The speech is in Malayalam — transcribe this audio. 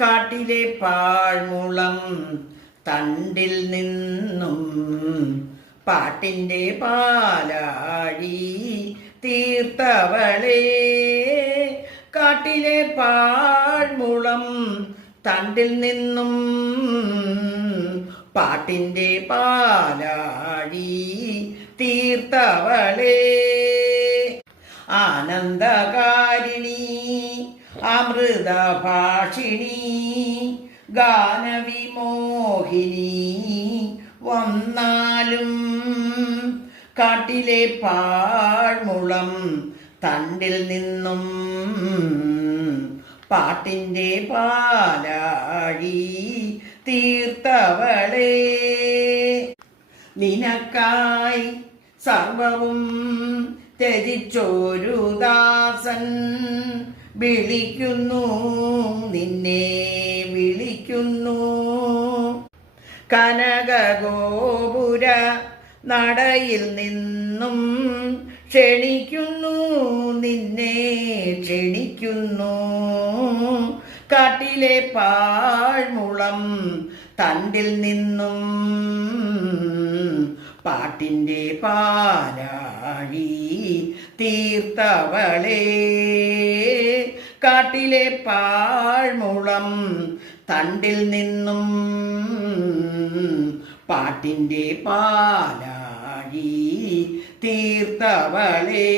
കാട്ടിലെ പാഴ്മുളം തണ്ടിൽ നിന്നും പാട്ടിൻ്റെ പാലാഴി തീർത്തവളേ. കാട്ടിലെ പാഴ്മുളം തണ്ടിൽ നിന്നും പാട്ടിൻ്റെ പാലാഴി തീർത്തവളേ. ആനന്ദകാരിണി അമൃതഭാഷിണി ഗാനവിമോഹിനി വന്നാലും കാട്ടിലെ പാഴ്മുളം തണ്ടിൽ നിന്നും പാട്ടിൻ്റെ പാലാഴി തീർത്തവളേ. നിനക്കായി സർവവും ത്യജിച്ചൊരു ദാസൻ വിളിക്കുന്നു, നിന്നെ വിളിക്കുന്നു. കനകഗോപുര നടയിൽ നിന്നും ക്ഷണിക്കുന്നു, നിന്നെ ക്ഷണിക്കുന്നു. കാട്ടിലെ പാഴ്മുളം തണ്ടിൽ നിന്നും പാട്ടിൻ്റെ പാലാഴി തീർത്തവളേ. കാട്ടിലെ പാഴ്മുളം തണ്ടിൽ നിന്നും പാട്ടിൻ്റെ പാലാഴി തീർത്തവളേ.